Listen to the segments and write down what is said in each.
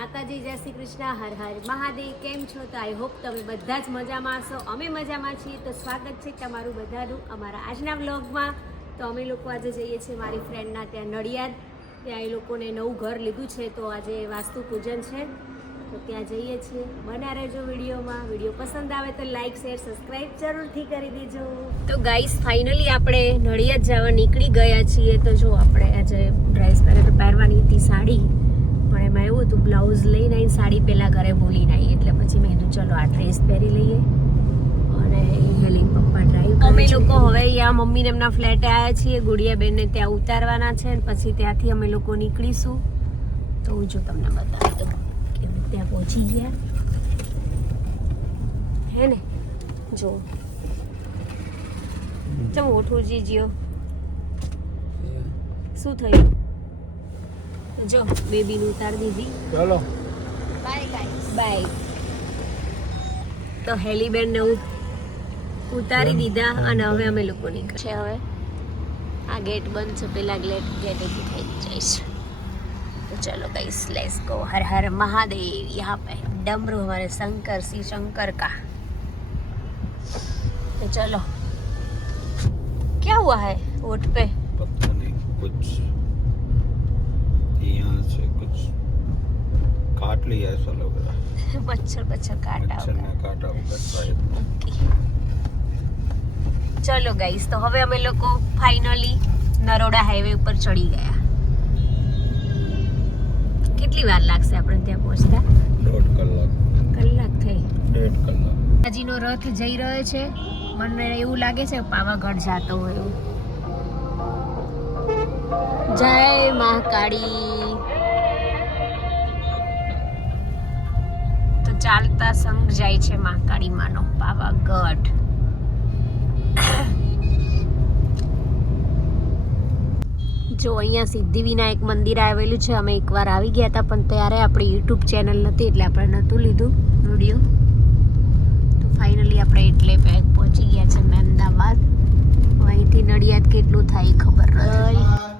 માતાજી, જય શ્રી કૃષ્ણ, હર હર મહાદેવ, કેમ છો? તો આઈ હોપ તમે બધા જ મજામાં હશો. અમે મજામાં છીએ. તો સ્વાગત છે તમારું બધાનું અમારા આજના વ્લોગમાં. તો અમે લોકો આજે જઈએ છીએ મારી ફ્રેન્ડના ત્યાં નડિયાદ. ત્યાં એ લોકોને નવું ઘર લીધું છે. તો આજે વાસ્તુ પૂજન છે. તો ત્યાં જઈએ છીએ. બના રહેજો વિડીયોમાં. વીડિયો પસંદ આવે તો લાઈક, શેર સબસ્ક્રાઈબ જરૂરથી કરી દેજો. તો ગાઈસ, ફાઇનલી આપણે નડિયાદ જવા નીકળી ગયા છીએ. તો જો આપણે આજે ડ્રેસ પહેરે તો પહેરવાની હતી સાડી. એમાં એવું હતું બ્લાઉઝ લઈને આવીને સાડી પહેલાં ઘરે ભૂલીને આવી. એટલે પછી મેં કીધું ચલો આ ડ્રેસ પહેરી લઈએ. અને હેલિંગ પપ્પા ડ્રાઈવ અમે લોકો હવે અહીંયા મમ્મીને એમના ફ્લેટે આવ્યા છીએ ગુડિયા બેનને ત્યાં ઉતારવાના છે અને પછી ત્યાંથી અમે લોકો નીકળીશું. તો હું જો તમને બતાવી દઉં કે અમે ત્યાં પહોંચી ગયા. હે ને? જો. ચમ ઓઠું જીજ્યો. શું થયું? જો બેબીને ઉતારી દીધી ચલો બાય ગાઈસ બાય તો હેલીબેન ને ઉતારી દીધા અને હવે અમે લોકો નીકળે છે હવે આ ગેટ બંધ છે પેલા ગેટ ગેટ થઈ જઈશ તો ચલો ગાઈસ લેટ્સ ગો હર હર મહાદેવ યહાં પે डमरू हमारे शंकर श्री शंकर का तो चलो क्या हुआ है ओट पे આટલી હે સોલો મચ્છર મચ્છર કાંટા મચ્છરના કાંટા ઓકે. ચલો ગાઈસ તો હવે અમે લોકો ફાઇનલી નરોડા હાઈવે ઉપર ચડી ગયા. કેટલી વાર લાગશે આપણે ત્યાં પહોંચતા? દોઢ કલાક. કલાક થઈ. દોઢ કલાક. હાજીનો રથ જઈ રહ્યો છે. મને એવું લાગે છે પાવાગઢ જાતો હોય જય મહાકાળી. ચાલતા સંઘ જાય છે મહાકાળી માનો પાવાગઢ. જો અહીંયા સિદ્ધિ વિનાયક મંદિર આવેલું છે, અમે એકવાર આવી ગયા હતા, પણ ત્યારે આપણી યુટ્યુબ ચેનલ નથી, એટલે આપણે નહોતું લીધું વીડિયો. તો ફાઇનલી આપણે એટલે બેગ પહોંચી ગયા છે અમદાવાદ. અહીંથી નડિયાદ કેટલું થાય ખબર નથી.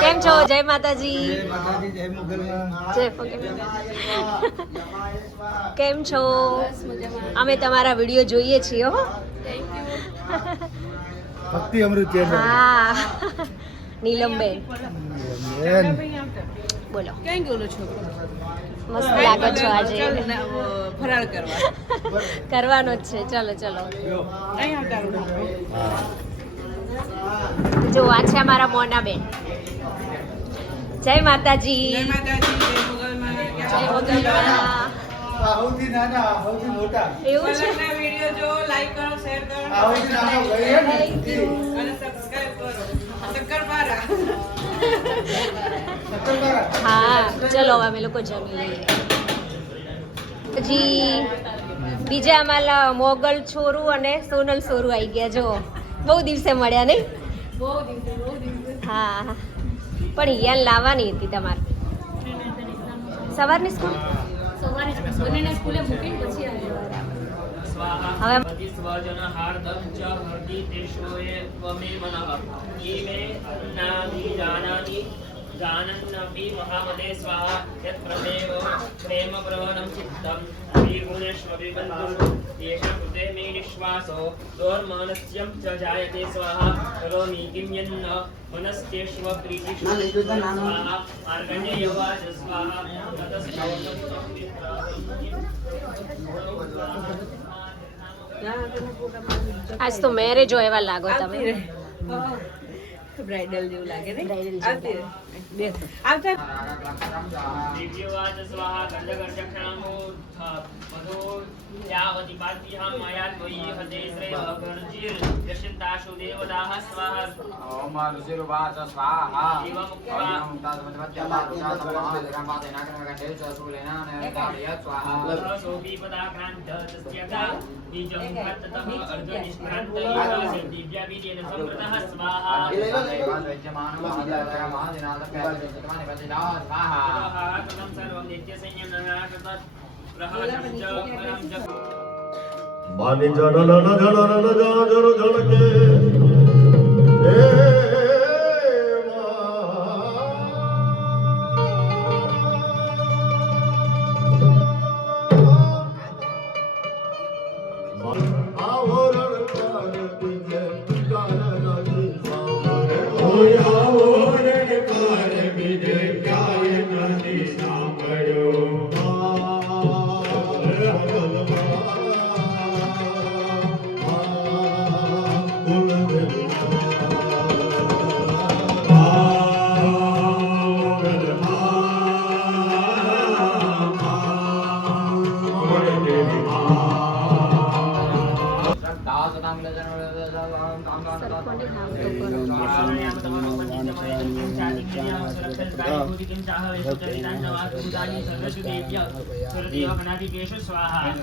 કેમ છો? જય માતાજી. કેમ છો? અમે તમારા વીડિયો જોઈએ છીએ ભક્તિ અમૃત હા. નીલમબેન. બોલો. ક્યાં ગયેલો છો? મસ્ત લાગો છો આજે. ફરાળ કરવા. કરવાનો જ છે. ચલો ચલો. અહીં આવતા જો આ છે અમારા જય માતાજી. જય માતાજી જય મોટા. એવું છે? વીડિયો જો લાઈક કરો શેર કરો. અને સબસ્ક્રાઇબ કરો. શક્કરપારા. હા ચલો અમે લોકો જમી લઈએ પછી બીજા અમારા મોગલ છોરું અને સોનલ સોરું આવી ગયા જો. બહુ દિવસે મળ્યા નહીં? બહુ દિવસે બહુ દિવસે. હા પણ હિયાન લાવવાની હતી તમારે. સવારની સ્કૂલ? સવારે સ્કૂલે મૂકીને પછી હવે સ્વાહાર્દમ ચ હરદી તેશોએ ત્વમે મનઃ ઈમે અન્નાદિ જાનાદિ जानन्नपि महामते स्वाहा यत्प्रदेव प्रेमप्रवणं चित्तं श्रीगुणेष्वपि बन्धुः येषां कृते मे निःश्वासो दोर्मानस्यं च जायते स्वाहा करोमि किं यन्न मनस्त्येष्व प्रीतिष्व स्वाहा मार्गण्ययवाच स्वाहा ततः આજ તો મેરેજ હોય એવા લાગો તમે બ્રાઇડલ જેવું લાગે ને Bridal બાની જણ નન જણ નન જણ જણ જણ Hallelujah. ચરિતાન નવા સુદાની સર્વસુદેવ્ય સ્વાહા.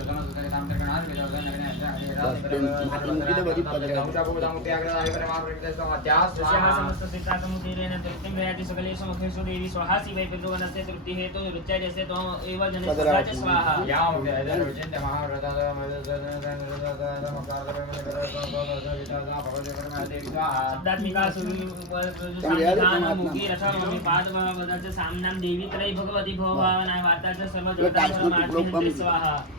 સામનામ દેવી ત્રય ભગવતી ભવભાવના વાર્તા ચ સર્વ જોતા સ્વાહા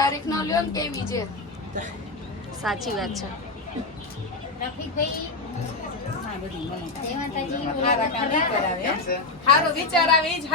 તારીખ નો લ્યો ને કેવી છે? સાચી વાત છે. સારો વિચાર આવે ઈ જ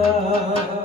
Love.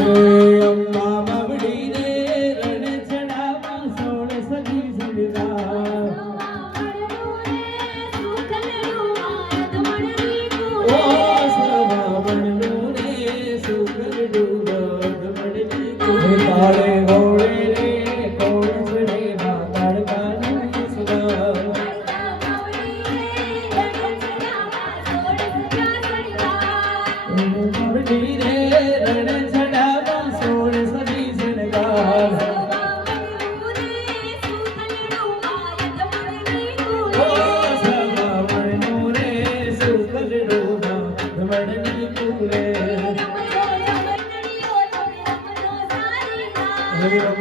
હે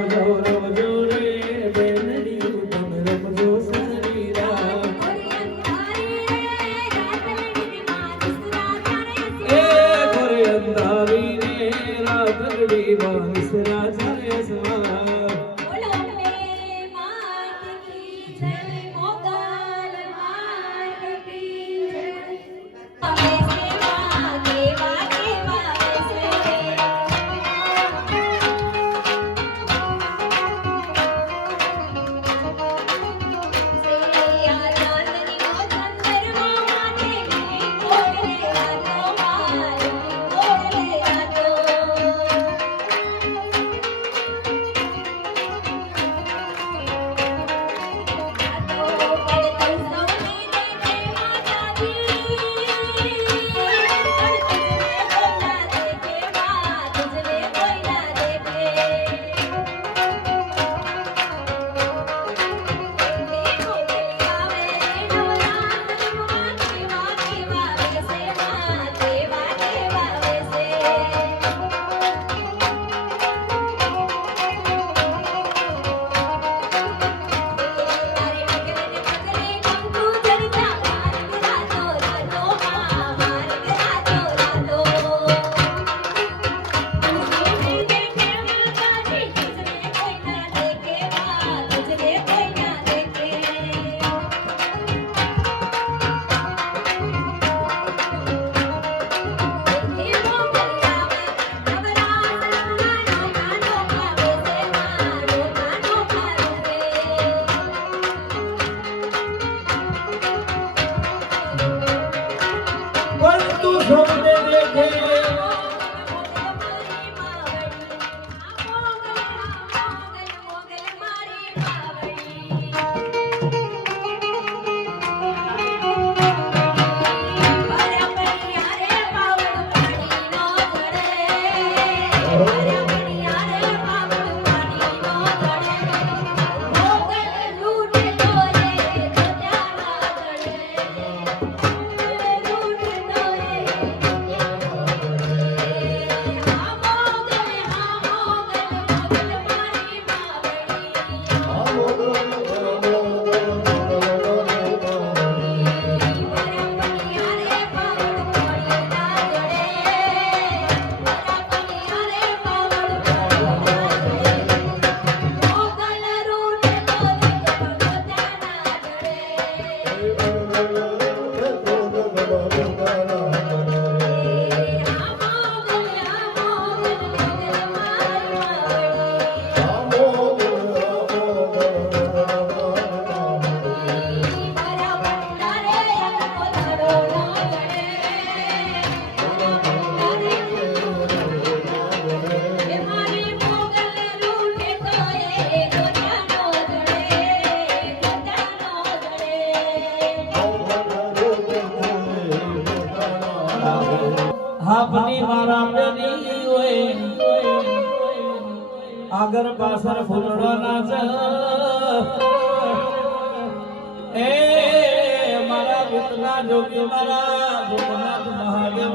Ram, Jai Ram, Jai આગળ પાછળ ફૂલડો છે. એ મારા ભૂતના જોગી મારા ભૂતનાથ મહાદેવ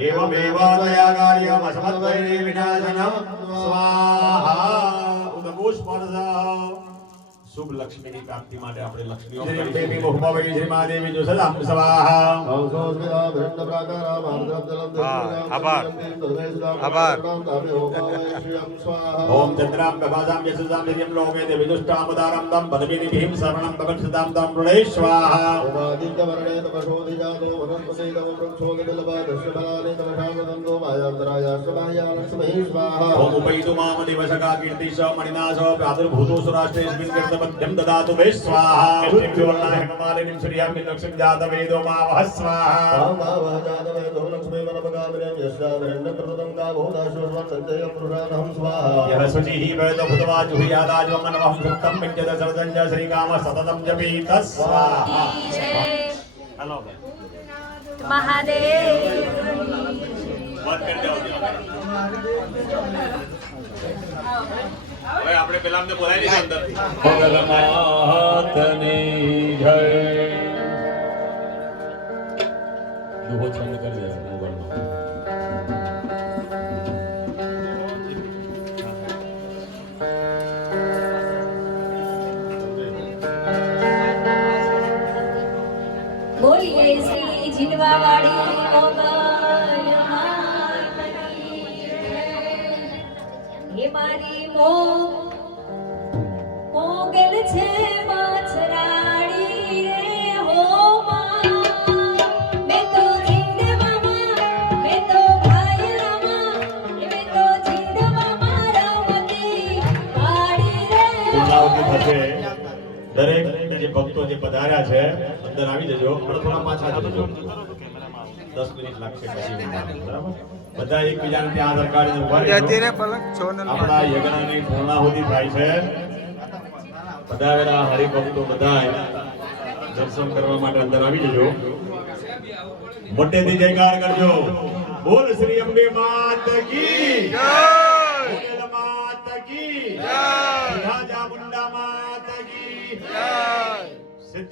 એવમેવ દયા કાર્યમ અસમદ્વૈરી વિનાશનમ સ્વાહા ઉદગુષ્પર્ધા શુભ લક્ષ્મીની પ્રાપ્તિ માટે આપણે લક્ષ્મીઓ દેવી મોહમાવઈ શ્રી મહાદેવી જો સદામ સ્વાહા આભાર. આભાર. ઓમ ચંદ્રામ પ્રભાસામ યસુસામ નિત્યમ લોકે દેવી દુષ્ટામ ઉદારમ દમ પદવીની ભીમ શરણમ ભગક્ષતામ દમ મૃણે સ્વાહા ઓમ ઉપૈતુ મામ દિવસકા કીર્તિશ મણિનાશ પ્રાદુર્ભૂતો मध्यम ददातु वै स्वाहा उज्ज्वलाय कमालिनीं सूर्यां लक्ष्मीं जातवेदो मा स्वाहा मा जातवेदो लक्ष्मीं वनमगामिनीं यस्यावरण्य कृतं गाभूदाश्वस्वं स्वाहा यः सुचिः वेदो भूत्वा जुह्यादाजो मनवः भक्तं विद्यत सर्वञ्ज श्रीकाम सततं जपेत स्वाहा महादेव હવે આપણે પેલા અમને બોલાવી અંદરથી. ભગમાતની જય. દુહો છંદ કરી થશે દરેક જે ભક્તો જે પધાર્યા છે અંદર આવી જજો. પણ થોડા પાછા જજો. દસ મિનિટ લાગશે પછી બરાબર? બધા એકબીજાને ત્યાં ઊભા રહેજો. આપણા યજ્ઞની પૂર્ણાહુતિ થાય છે. પધારેલા હરિભક્તો બધા દર્શન કરવા માટે અંદર આવી જજો. મોટેથી જયકાર કરજો. બોલ શ્રી અંબે માત કી. જય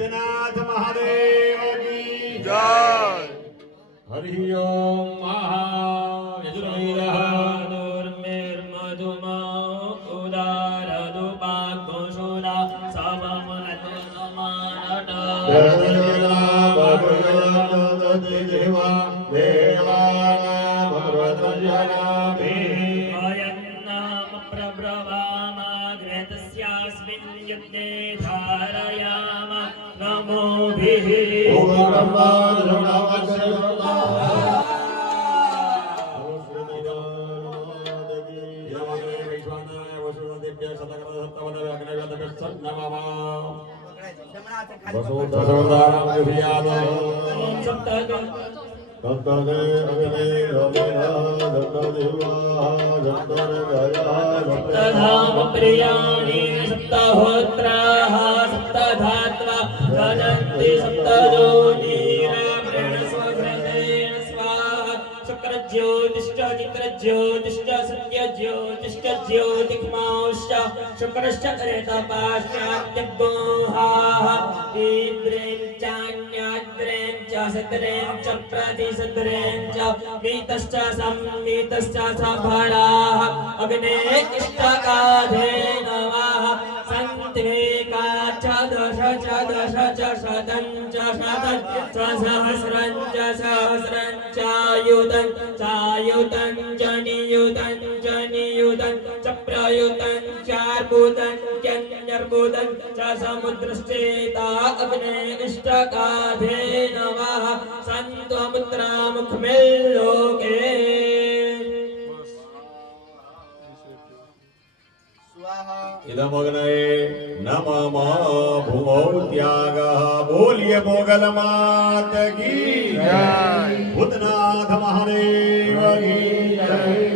સિદ્ધનાથ મહાદેવ કી જય. હરિ ઓમ મહા દેવા પ્રિયાણિ सप्ताहो ગણન્તિ સપ્તજોનિરામેણ સ્વઘ્રદેન સ્વાહા શુક્રજ્યોતિશ્ચ ચિત્રજ્યોતિશ્ચ સત્યજ્યોતિશ્ચ જ્યોતિર્માંશ્ચ શુક્રશ્ચ કરેતપાશ્ચાત્યગોહાः ઇન્દ્રેણ ચાન્યાદ્રેણ ચ च ચ પ્રતિસદ્રેણ ચ મીતશ્ચ સંમીતશ્ચ સફળાः અગ્ને ઇષ્ટકાધે त्वेका च दश च दश च शतं च शतं च सहस्रं च सहस्रं चायुतं चायुतं च नियुतं च नियुतं च प्रयुतं चार्बुदं चन्यर्बुदं च समुद्रश्चेता अग्ने इष्टकाधे नमः सन्त्वमुद्रामुखमिल्लोके ઇદમગ્નએ નમઃ ભૂમૌ ત્યાગ બોલીએ મોગલ માત કી જય ભૂતનાથ મહાદેવ કી જય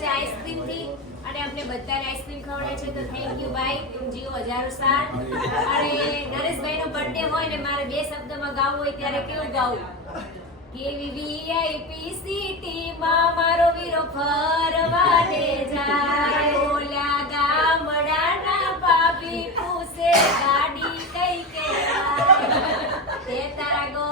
છે. આઈસ્ક્રીમથી. અને આઈસ્ક્રીમ ખવડાવે છે. તો થેન્ક યુ ભાઈ જીઓ હજારો સાત અને નરેશભાઈનો બર્થડે હોય ને, મારે બે શબ્દમાં ગાવું હોય ત્યારે કેવું ગાવું? કેવી વીઆઈપી મારો વીરો ફરવાને જાય. ગામડાના પાપી પૂછે ગાડી કઈ કેવાય તે તારા ગોમમાં